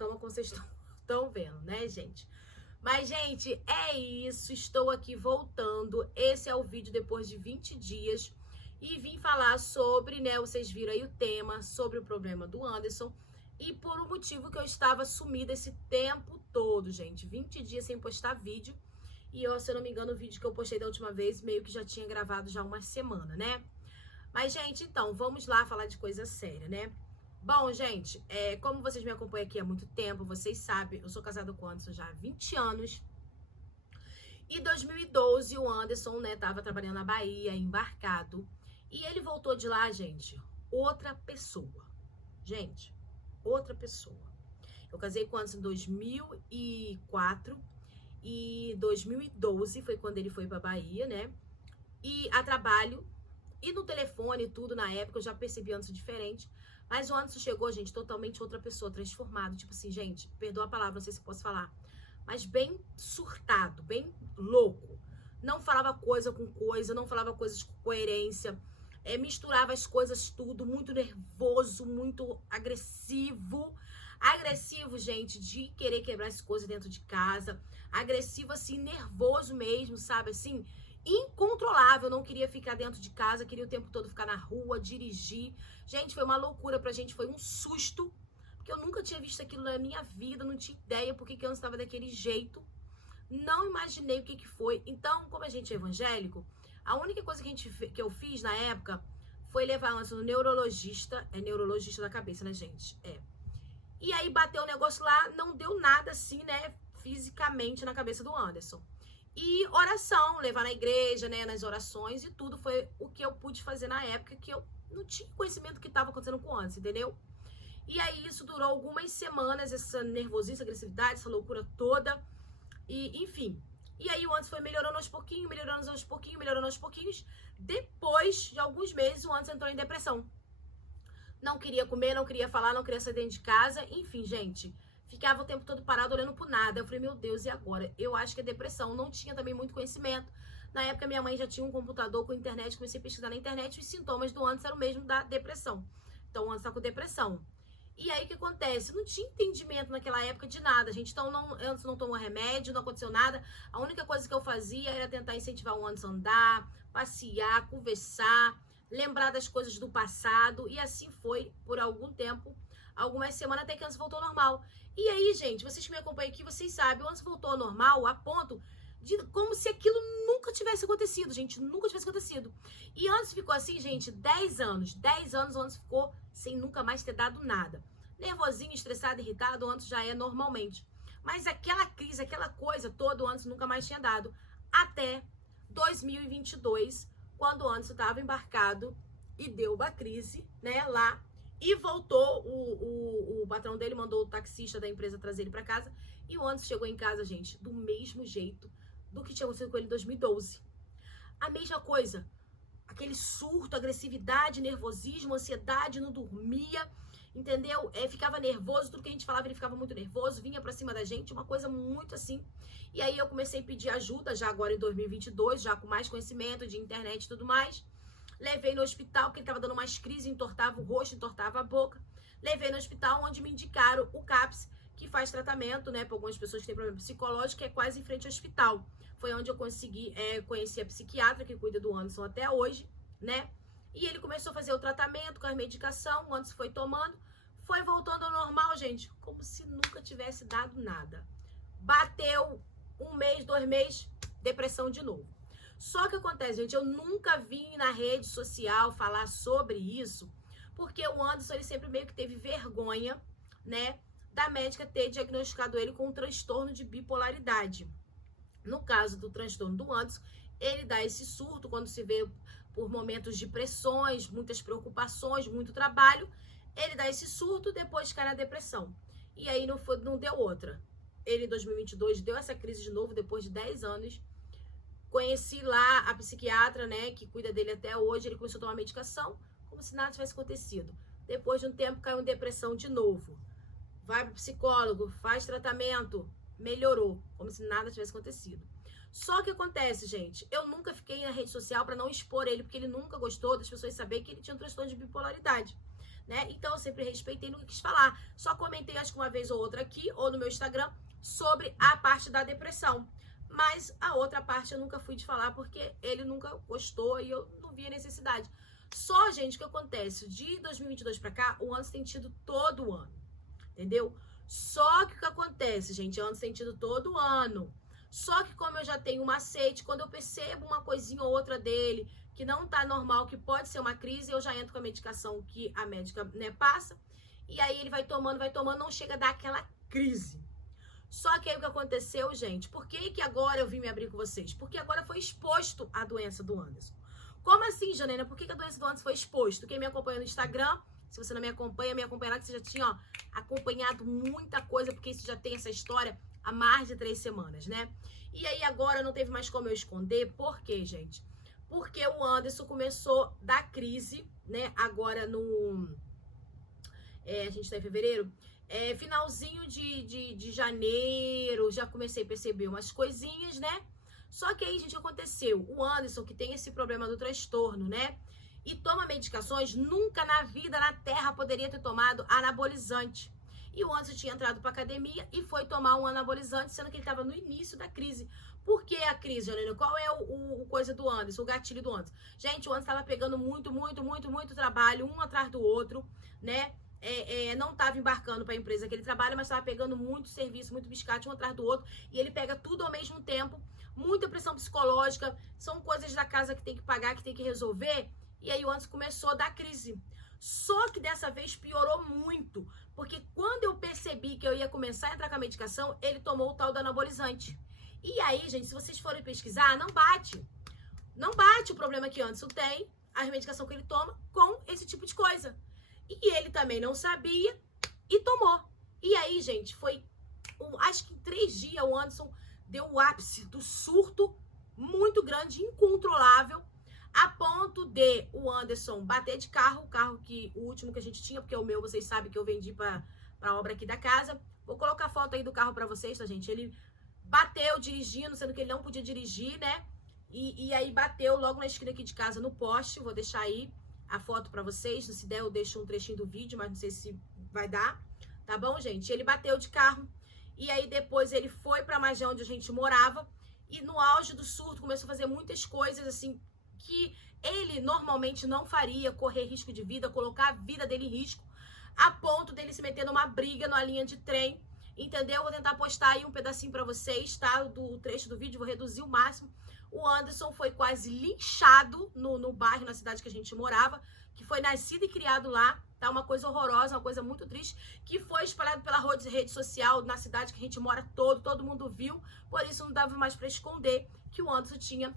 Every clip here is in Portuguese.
cama, como vocês estão vendo, né, gente? Mas, gente, é isso. Estou aqui voltando. Esse é o vídeo depois de 20 dias. E vim falar sobre, né, vocês viram aí o tema, sobre o problema do Anderson. E por um motivo que eu estava sumida esse tempo todo, gente. 20 dias sem postar vídeo. E eu, se eu não me engano, o vídeo que eu postei da última vez, meio que já tinha gravado já uma semana, né? Mas, gente, então, vamos lá falar de coisa séria, né? Bom, gente, como vocês me acompanham aqui há muito tempo, vocês sabem, eu sou casada com o Anderson já há 20 anos. E em 2012, o Anderson, né, tava trabalhando na Bahia, embarcado. E ele voltou de lá, gente, outra pessoa. Gente, outra pessoa. Eu casei com o Anderson em 2004 e 2012 foi quando ele foi pra Bahia, né? E a trabalho, e no telefone e tudo, na época, eu já percebi Anderson diferente. Mas o Anderson chegou, gente, totalmente outra pessoa, transformado. Tipo assim, gente, perdoa a palavra, não sei se posso falar. Mas bem surtado, bem louco. Não falava coisa com coisa, não falava coisas com coerência. Misturava as coisas tudo, muito nervoso, muito agressivo. Agressivo, gente, de querer quebrar as coisas dentro de casa. Agressivo, assim, nervoso mesmo, sabe? Assim, incontrolável, não queria ficar dentro de casa, queria o tempo todo ficar na rua, dirigir. Gente, foi uma loucura pra gente, foi um susto, porque eu nunca tinha visto aquilo na minha vida, não tinha ideia porque que eu estava daquele jeito. Não imaginei o que foi. Então, como a gente é evangélico, a única coisa que eu fiz na época foi levar antes no neurologista, neurologista da cabeça, né, gente? E aí bateu o negócio lá, não deu nada assim, né, fisicamente na cabeça do Anderson. E oração, levar na igreja, né, nas orações e tudo, foi o que eu pude fazer na época, que eu não tinha conhecimento do que estava acontecendo com o Anderson, entendeu? E aí isso durou algumas semanas, essa nervosismo, essa agressividade, essa loucura toda, e enfim. E aí o Anderson foi melhorando aos pouquinhos, melhorando aos pouquinhos, melhorando aos pouquinhos. Depois de alguns meses, o Anderson entrou em depressão. Não queria comer, não queria falar, não queria sair dentro de casa, enfim, gente. Ficava o tempo todo parado olhando pro nada. Eu falei, meu Deus, e agora? Eu acho que é depressão. Não tinha também muito conhecimento. Na época, minha mãe já tinha um computador com internet. Comecei a pesquisar na internet e os sintomas do Anderson eram o mesmo da depressão. Então, o Anderson tá com depressão. E aí, o que acontece? Não tinha entendimento naquela época de nada, gente. Então, Anderson não tomou remédio, não aconteceu nada. A única coisa que eu fazia era tentar incentivar o Anderson a andar, passear, conversar, lembrar das coisas do passado. E assim foi por algum tempo, algumas semanas, até que o Anderson voltou ao normal. E aí, gente, vocês que me acompanham aqui, vocês sabem, o Anderson voltou ao normal a ponto de como se aquilo nunca tivesse acontecido, gente, nunca tivesse acontecido. E Anderson ficou assim, gente, 10 anos. 10 anos o Anderson ficou sem nunca mais ter dado nada. Nervosinho, estressado, irritado, o Anderson já é normalmente. Mas aquela crise, aquela coisa toda, o Anderson nunca mais tinha dado. Até 2022, quando o Anderson estava embarcado e deu uma crise, né, lá. E voltou, o patrão dele mandou o taxista da empresa trazer ele pra casa. E o Anderson chegou em casa, gente, do mesmo jeito do que tinha acontecido com ele em 2012. A mesma coisa. Aquele surto, agressividade, nervosismo, ansiedade, não dormia, entendeu? Ficava nervoso, tudo que a gente falava ele ficava muito nervoso, vinha pra cima da gente, uma coisa muito assim. E aí eu comecei a pedir ajuda, já agora em 2022, já com mais conhecimento de internet e tudo mais. Levei no hospital, porque ele estava dando umas crises, entortava o rosto, entortava a boca. Levei no hospital, onde me indicaram o CAPS, que faz tratamento, né, para algumas pessoas que têm problema psicológico, que é quase em frente ao hospital. Foi onde eu consegui conhecer a psiquiatra, que cuida do Anderson até hoje, né? E ele começou a fazer o tratamento com a medicação, o Anderson foi tomando, foi voltando ao normal, gente, como se nunca tivesse dado nada. Bateu 1 mês, 2 meses, depressão de novo. Só que acontece, gente, eu nunca vim na rede social falar sobre isso, porque o Anderson, ele sempre meio que teve vergonha, né, da médica ter diagnosticado ele com um transtorno de bipolaridade. No caso do transtorno do Anderson, ele dá esse surto quando se vê por momentos de pressões, muitas preocupações, muito trabalho, ele dá esse surto, depois cai na depressão. E aí não deu outra. Ele, em 2022, deu essa crise de novo, depois de 10 anos, conheci lá a psiquiatra, né, que cuida dele até hoje. Ele começou a tomar medicação, como se nada tivesse acontecido. Depois de um tempo, caiu em depressão de novo. Vai pro psicólogo, faz tratamento, melhorou, como se nada tivesse acontecido. Só que acontece, gente, eu nunca fiquei na rede social para não expor ele, porque ele nunca gostou das pessoas saberem que ele tinha um transtorno de bipolaridade. né? Então eu sempre respeitei, nunca quis falar. Só comentei acho que uma vez ou outra aqui, ou no meu Instagram, sobre a parte da depressão. Mas a outra parte eu nunca fui de falar, porque ele nunca gostou e eu não via necessidade. Só, gente, o que acontece? De 2022 pra cá, o Anderson tem tido todo ano, entendeu? Só que o que acontece, gente? O Anderson tem tido todo ano. Só que como eu já tenho um macete, quando eu percebo uma coisinha ou outra dele que não tá normal, que pode ser uma crise, eu já entro com a medicação que a médica, né, passa. E aí ele vai tomando, não chega a dar aquela crise. Só que aí o que aconteceu, gente? Por que agora eu vim me abrir com vocês? Porque agora foi exposto a doença do Anderson. Como assim, Janaína? Por que a doença do Anderson foi exposto? Quem me acompanha no Instagram, se você não me acompanha lá, que você já tinha, ó, acompanhado muita coisa, porque isso já tem essa história há mais de 3 semanas, né? E aí agora não teve mais como eu esconder. Por quê, gente? Porque o Anderson começou da crise, né? Agora no... a gente tá em fevereiro. Finalzinho de janeiro, já comecei a perceber umas coisinhas, né? Só que aí, gente, aconteceu. O Anderson, que tem esse problema do transtorno, né? E toma medicações, nunca na vida, na terra, poderia ter tomado anabolizante. E o Anderson tinha entrado pra academia e foi tomar um anabolizante, sendo que ele estava no início da crise. Por que a crise, Janine? Qual é o coisa do Anderson, o gatilho do Anderson? Gente, o Anderson estava pegando muito trabalho, um atrás do outro, né? Não estava embarcando para a empresa que ele trabalha, mas estava pegando muito serviço, muito biscate um atrás do outro, e ele pega tudo ao mesmo tempo, muita pressão psicológica, são coisas da casa que tem que pagar, que tem que resolver, e aí o Anderson começou a dar crise. Só que dessa vez piorou muito, porque quando eu percebi que eu ia começar a entrar com a medicação, ele tomou o tal do anabolizante. E aí, gente, se vocês forem pesquisar, não bate o problema que o Anderson tem, a medicação que ele toma, com esse tipo de coisa. E ele também não sabia e tomou. E aí, gente, foi... acho que em 3 dias o Anderson deu o ápice do surto muito grande, incontrolável, a ponto de o Anderson bater de carro, o carro que o último que a gente tinha, porque o meu, vocês sabem que eu vendi pra obra aqui da casa. Vou colocar a foto aí do carro pra vocês, tá, gente? Ele bateu dirigindo, sendo que ele não podia dirigir, né? E aí bateu logo na esquina aqui de casa, no poste. Vou deixar aí a foto pra vocês, se der eu deixo um trechinho do vídeo, mas não sei se vai dar, tá bom, gente? Ele bateu de carro, e aí depois ele foi pra Magé, onde a gente morava, e no auge do surto começou a fazer muitas coisas, assim, que ele normalmente não faria, correr risco de vida, colocar a vida dele em risco, a ponto dele se meter numa briga numa linha de trem, entendeu? Vou tentar postar aí um pedacinho pra vocês, tá? Do trecho do vídeo, vou reduzir o máximo. O Anderson foi quase linchado no bairro, na cidade que a gente morava, que foi nascido e criado lá, tá? Uma coisa horrorosa, uma coisa muito triste, que foi espalhado pela rede social na cidade que a gente mora todo mundo viu, por isso não dava mais pra esconder que o Anderson tinha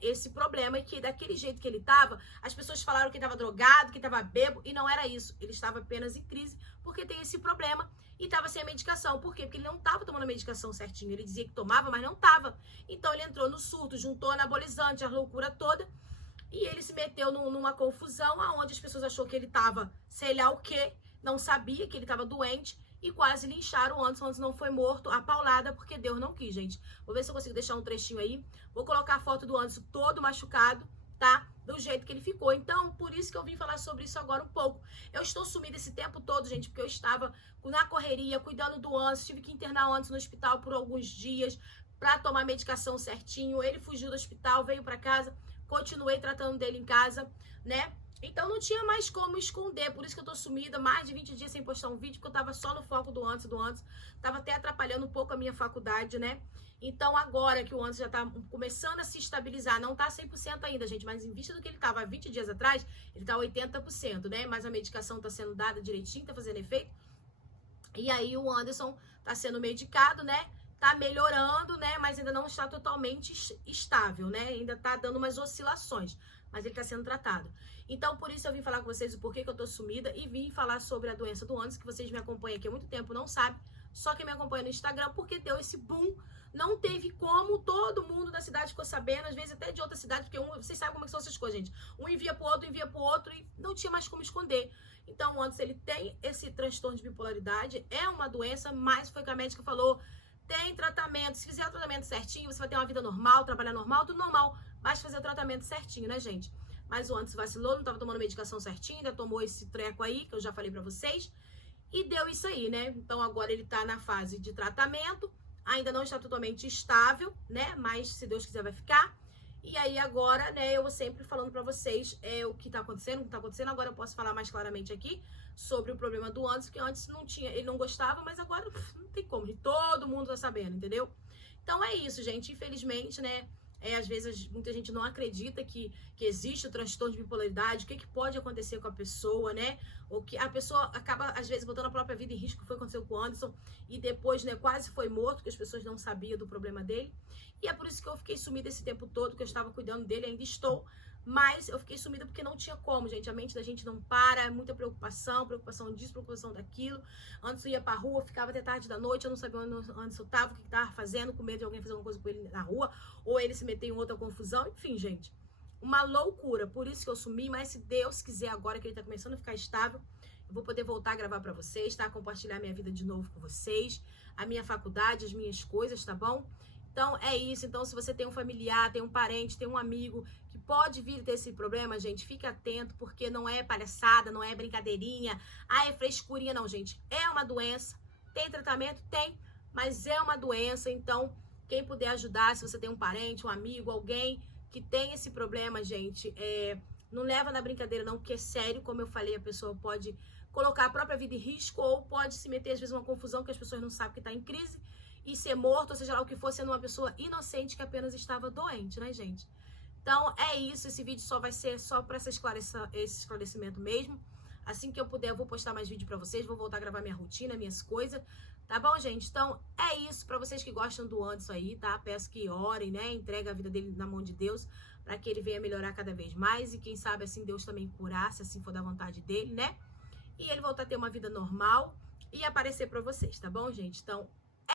esse problema e que daquele jeito que ele tava, as pessoas falaram que ele tava drogado, que tava bêbado, e não era isso, ele estava apenas em crise, porque tem esse problema, e tava sem a medicação. Por quê? Porque ele não tava tomando a medicação certinho, ele dizia que tomava, mas não tava. Então ele entrou no surto, juntou anabolizante, a loucura toda, e ele se meteu numa confusão, aonde as pessoas achou que ele tava, sei lá o quê, não sabia que ele tava doente, e quase lincharam o Anderson. O Anderson não foi morto, a paulada, porque Deus não quis, gente. Vou ver se eu consigo deixar um trechinho aí. Vou colocar a foto do Anderson todo machucado, tá? Do jeito que ele ficou. Então, por isso que eu vim falar sobre isso agora um pouco. Eu estou sumida esse tempo todo, gente, porque eu estava na correria, cuidando do Anderson. Tive que internar o Anderson no hospital por alguns dias pra tomar medicação certinho. Ele fugiu do hospital, veio pra casa. Continuei tratando dele em casa, né? Então não tinha mais como esconder, por isso que eu tô sumida, mais de 20 dias sem postar um vídeo, porque eu tava só no foco do Anderson, tava até atrapalhando um pouco a minha faculdade, né? Então agora que o Anderson já tá começando a se estabilizar, não tá 100% ainda, gente, mas em vista do que ele tava há 20 dias atrás, ele tá 80%, né? Mas a medicação tá sendo dada direitinho, tá fazendo efeito. E aí o Anderson tá sendo medicado, né? Tá melhorando, né? Mas ainda não está totalmente estável, né? Ainda tá dando umas oscilações, mas ele tá sendo tratado. Então, por isso eu vim falar com vocês o porquê que eu tô sumida e vim falar sobre a doença do Anderson, que vocês me acompanham aqui há muito tempo, não sabem, só quem me acompanha no Instagram, porque deu esse boom, não teve como, todo mundo da cidade ficou sabendo, às vezes até de outra cidade, porque vocês sabem como é que são essas coisas, gente. Um envia pro outro, e não tinha mais como esconder. Então, o Anderson, ele tem esse transtorno de bipolaridade, é uma doença, mas foi que a médica falou, tem tratamento, se fizer o tratamento certinho, você vai ter uma vida normal, trabalhar normal, tudo normal, basta fazer o tratamento certinho, né, gente? mas o Anderson vacilou, não tava tomando medicação certinho, ainda tomou esse treco aí, que eu já falei pra vocês, e deu isso aí, né? Então agora ele tá na fase de tratamento, ainda não está totalmente estável, né? Mas se Deus quiser vai ficar. E aí agora, né, eu vou sempre falando pra vocês o que tá acontecendo, o que tá acontecendo. Agora eu posso falar mais claramente aqui sobre o problema do Anderson, que antes não tinha, ele não gostava, mas agora não tem como, todo mundo tá sabendo, entendeu? Então é isso, gente, infelizmente, né, às vezes muita gente não acredita que existe o transtorno de bipolaridade, o que pode acontecer com a pessoa, né? Ou que a pessoa acaba, às vezes, botando a própria vida em risco, que foi aconteceu com o Anderson, e depois, né, quase foi morto, porque as pessoas não sabiam do problema dele. E é por isso que eu fiquei sumida esse tempo todo, que eu estava cuidando dele, ainda estou, mas eu fiquei sumida porque não tinha como, gente. A mente da gente não para, é muita preocupação disso, preocupação daquilo. Antes eu ia pra rua, ficava até tarde da noite, eu não sabia onde eu tava, o que tava fazendo, com medo de alguém fazer alguma coisa com ele na rua, ou ele se meter em outra confusão, enfim, gente. Uma loucura, por isso que eu sumi, mas se Deus quiser agora que ele tá começando a ficar estável, eu vou poder voltar a gravar pra vocês, tá? Compartilhar minha vida de novo com vocês, a minha faculdade, as minhas coisas, tá bom? Então, é isso. Então, se você tem um familiar, tem um parente, tem um amigo que pode vir ter esse problema, gente, fique atento, porque não é palhaçada, não é brincadeirinha, é frescurinha, não, gente. É uma doença. Tem tratamento? Tem, mas é uma doença. Então, quem puder ajudar, se você tem um parente, um amigo, alguém que tem esse problema, gente, não leva na brincadeira, não, porque é sério, como eu falei, a pessoa pode colocar a própria vida em risco ou pode se meter, às vezes, numa confusão que as pessoas não sabem que está em crise e ser morto, ou seja lá o que for, sendo uma pessoa inocente que apenas estava doente, né, gente? Então, é isso. Esse vídeo só vai ser só para esse esclarecimento mesmo. Assim que eu puder, eu vou postar mais vídeo para vocês, vou voltar a gravar minha rotina, minhas coisas, tá bom, gente? Então, é isso. Para vocês que gostam do Anderson aí, tá? Peço que orem, né? Entrega a vida dele na mão de Deus, para que ele venha melhorar cada vez mais e quem sabe assim Deus também curar, se assim for da vontade dele, né? E ele voltar a ter uma vida normal e aparecer para vocês, tá bom, gente? Então,